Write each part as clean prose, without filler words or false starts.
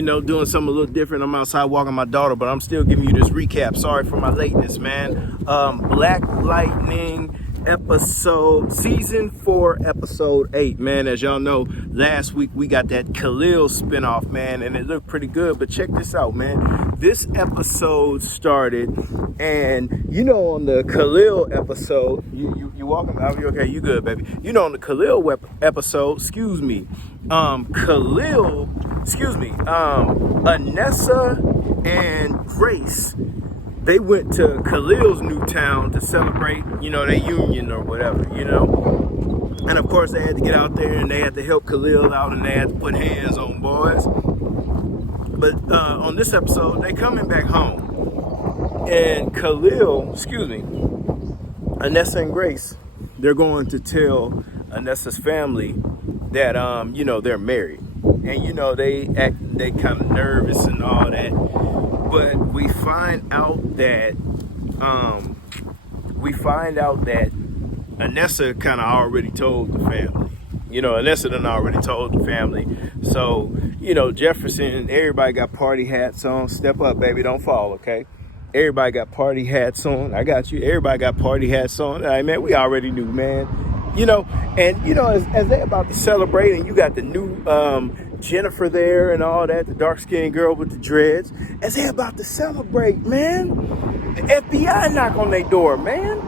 doing something a little different. I'm outside walking my daughter, but I'm still giving you this recap. Sorry for my lateness, man. Black Lightning season 4, episode 8, man. As y'all know, last week we got that Khalil spinoff, man, and it looked pretty good. But check this out, man. This episode started, and on the Khalil episode, you walking? Are you okay? You good, baby? On the Khalil episode, Anessa and Grace, they went to Khalil's new town to celebrate, their union or whatever, And of course, they had to get out there and they had to help Khalil out and they had to put hands on boys. But on this episode, they coming back home. And Anessa and Grace, they're going to tell Anessa's family that, they're married. And, they kind of nervous and all that. But we find out that Anessa kind of already told the family. Anessa done already told the family. So, Jefferson, everybody got party hats on. Step up, baby, don't fall, okay? Everybody got party hats on. I got you. Everybody got party hats on. Hey, man, we already knew, man. As they about to celebrate, and you got the new Jennifer there and all that, the dark-skinned girl with the dreads. As they about to celebrate, man, the FBI knock on their door, man.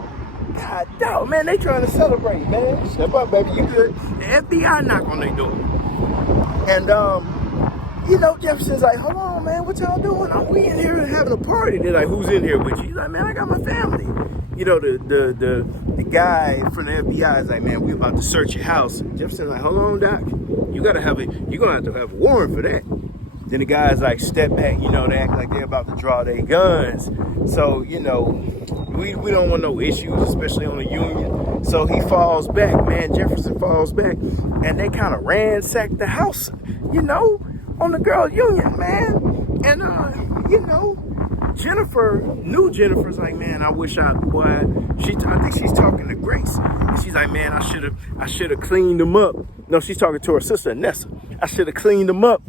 God damn, man, they trying to celebrate, man. Step up, baby, you good. The FBI knock on their door. And, Jefferson's like, hold on, man, what y'all doing? We in here having a party. They're like, who's in here with you? He's like, man, I got my family. The guy from the FBI is like, man, we about to search your house. Jefferson's like, hold on, Doc. You're gonna have to have a warrant for that. Then the guy's like, step back, they act like they're about to draw their guns. So, we don't want no issues, especially on the union. So he falls back, man. Jefferson falls back, and they kind of ransack the house, on the girl union, man. And Jennifer's like, man, I think she's talking to Grace. And she's like, man, I should have cleaned them up. No, she's talking to her sister Anessa. I should have cleaned them up.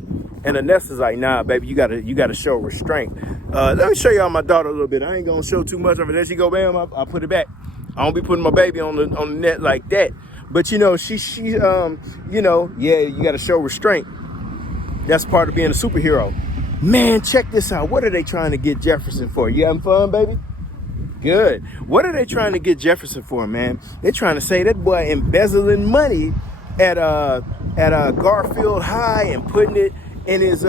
And Anessa's like, nah, baby, you gotta show restraint. Let me show y'all my daughter a little bit. I ain't gonna show too much of it. There she go, bam, I'll put it back. I don't be putting my baby on the net like that. But you gotta show restraint. That's part of being a superhero. Man, check this out. What are they trying to get Jefferson for? You having fun, baby? Good. What are they trying to get Jefferson for, man? They're trying to say that boy embezzling money at Garfield High and putting it in his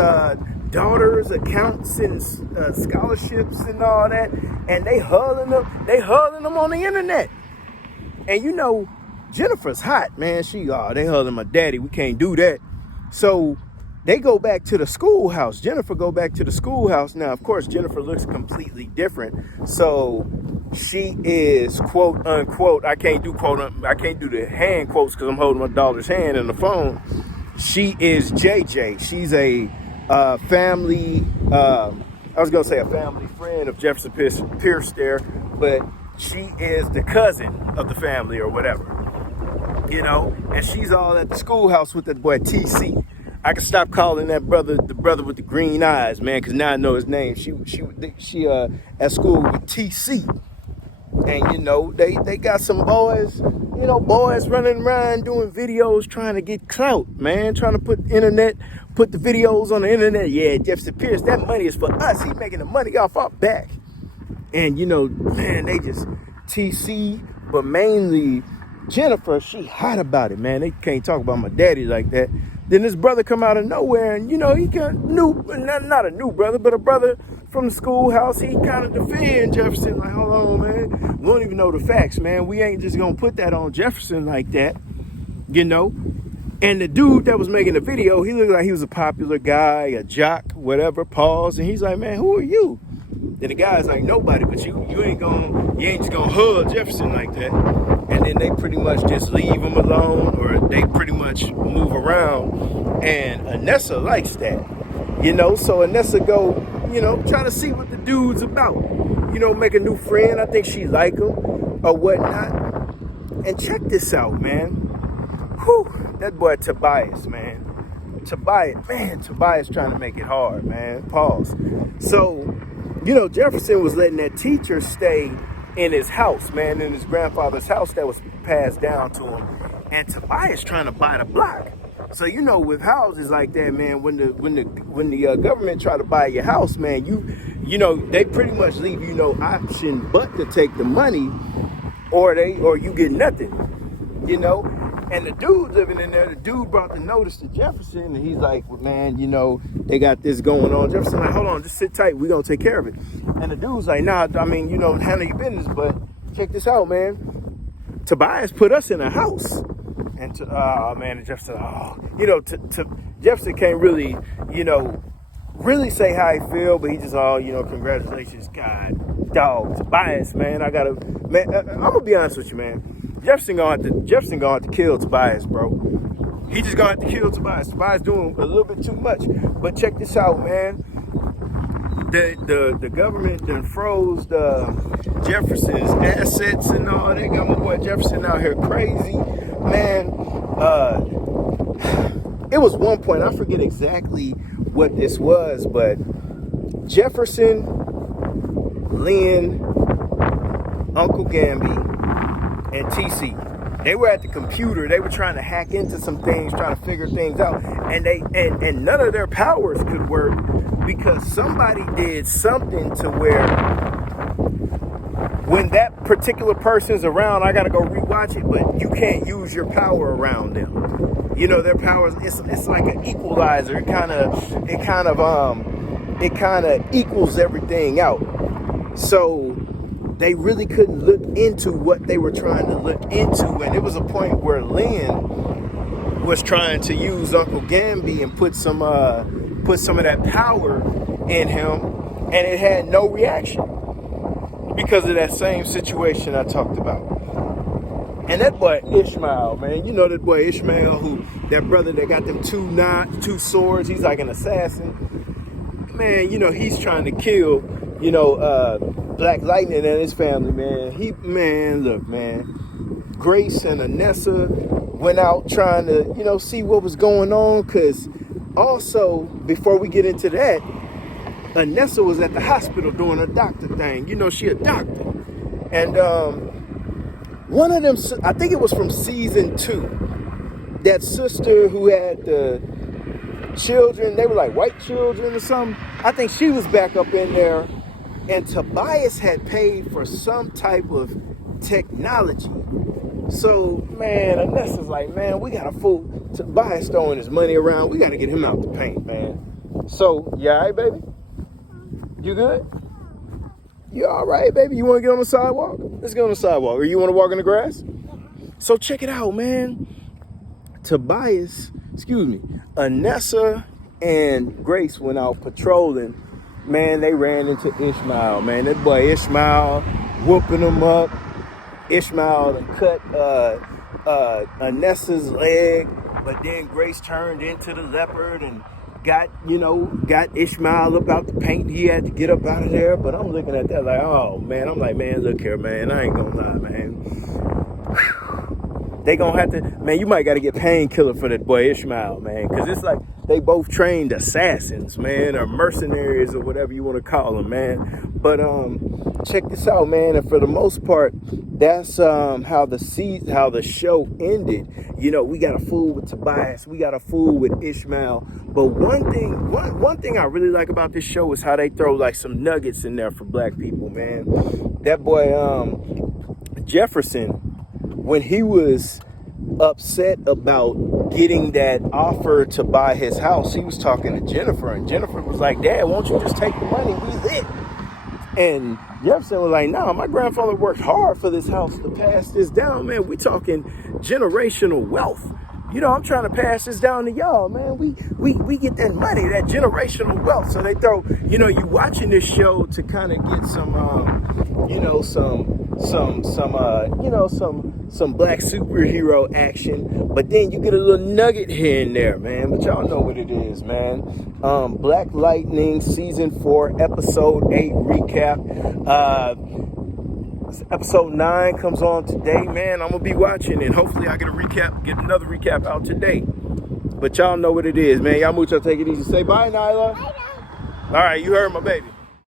daughter's accounts and scholarships and all that. And they hurling them on the internet. And Jennifer's hot, man. They hurling my daddy. We can't do that. So they go back to the schoolhouse. Jennifer go back to the schoolhouse. Now, of course, Jennifer looks completely different. So she is, quote unquote, I can't do the hand quotes because I'm holding my daughter's hand in the phone. She is JJ. She's a family, I was going to say a family friend of Jefferson Pierce there, but she is the cousin of the family or whatever, and she's all at the schoolhouse with that boy TC. I can stop calling that brother the brother with the green eyes, man, because now I know his name. She at school with TC. And, they got some boys, boys running around doing videos trying to get clout, man, trying to put the videos on the internet. Yeah, Jefferson Pierce, that money is for us. He's making the money off our back. And, man, they just TC, but mainly Jennifer, she hot about it, man. They can't talk about my daddy like that. Then this brother come out of nowhere and, he got not a new brother, but a brother from the schoolhouse. He kind of defend Jefferson like, hold on, man. We don't even know the facts, man. We ain't just going to put that on Jefferson like that, And the dude that was making the video, he looked like he was a popular guy, a jock, whatever, pause. And he's like, man, who are you? Then the guy's like, nobody, but you ain't just gonna hug Jefferson like that. And then they pretty much just leave him alone, or they pretty much move around. And Anessa likes that, so Anessa go, trying to see what the dude's about, make a new friend. I think she like him or whatnot. And check this out, man. Whew, that boy Tobias, man. Tobias trying to make it hard, man. Pause. So, Jefferson was letting that teacher stay in his house, man, in his grandfather's house that was passed down to him. And Tobias trying to buy the block. So, with houses like that, man, when the government try to buy your house, man, they pretty much leave you no option but to take the money, or you get nothing, And the dude living in there, the dude brought the notice to Jefferson, and he's like, well, man, they got this going on. Jefferson like, hold on, just sit tight, we gonna take care of it. And the dude's like, nah, I mean, handle your business, but check this out, man. Tobias put us in a house. And Jefferson, Jefferson can't really, really say how he feel, but he just, congratulations, God, dog, Tobias, man, I'm gonna be honest with you, man. Jefferson gonna have to kill Tobias, bro. He just gonna have to kill Tobias. Tobias doing a little bit too much. But check this out, man. The government done froze Jefferson's assets and all. They got my boy Jefferson out here crazy, man. It was one point, I forget exactly what this was, but Jefferson, Lynn, Uncle Gamby, and TC, they were at the computer. They were trying to hack into some things, trying to figure things out, and none of their powers could work because somebody did something to where when that particular person's around, I gotta go rewatch it, but you can't use your power around them. Their powers. It's like an equalizer. It kind of equals everything out. So they really couldn't look into what they were trying to look into. And it was a point where Lynn was trying to use Uncle Gamby and put some of that power in him, and it had no reaction because of that same situation I talked about. And that boy Ishmael, man, that boy Ishmael, that brother that got them two swords, he's like an assassin. Man, he's trying to kill, Black Lightning and his family, man. Look, man. Grace and Anessa went out trying to, see what was going on. Because also, before we get into that, Anessa was at the hospital doing a doctor thing. She a doctor. And one of them, I think it was from season 2, that sister who had the children, they were like white children or something. I think she was back up in there. And Tobias had paid for some type of technology. So, man, Anessa's like, man, we got to fool Tobias throwing his money around. We got to get him out the paint, man. So, you all right, baby? You good? You all right, baby? You want to get on the sidewalk? Let's get on the sidewalk. Or you want to walk in the grass? So, check it out, man. Anessa and Grace went out patrolling. Man, they ran into Ishmael, man. That boy Ishmael whooping them up. Ishmael cut Anessa's leg, but then Grace turned into the leopard and got Ishmael up out the paint. He had to get up out of there, but I'm looking at that like, oh, man. I'm like, man, look here, man. I ain't gonna lie, man. They gonna have to, man, you might got to get painkiller for that boy Ishmael, man, because it's like, they both trained assassins, man, or mercenaries or whatever you want to call them, man. But check this out, man. And for the most part, that's how the show ended. We got a fool with Tobias, we got a fool with Ishmael. But one thing I really like about this show is how they throw like some nuggets in there for black people, man. That boy Jefferson, when he was upset about getting that offer to buy his house, he was talking to Jennifer, and Jennifer was like, Dad, won't you just take the money? We lit. And Jefferson was like, no, my grandfather worked hard for this house to pass this down, man. We talking generational wealth. I'm trying to pass this down to y'all, man. We get that money, that generational wealth. So they throw, you watching this show to kind of get some black superhero action, but then you get a little nugget here and there, man. But y'all know what it is, man. Black Lightning season 4, episode 8 recap. Episode 9 comes on today, man. I'm gonna be watching, and hopefully I get another recap out today. But y'all know what it is, man. Y'all mucho, take it easy. Say bye, Nyla. Bye. All right, you heard my baby.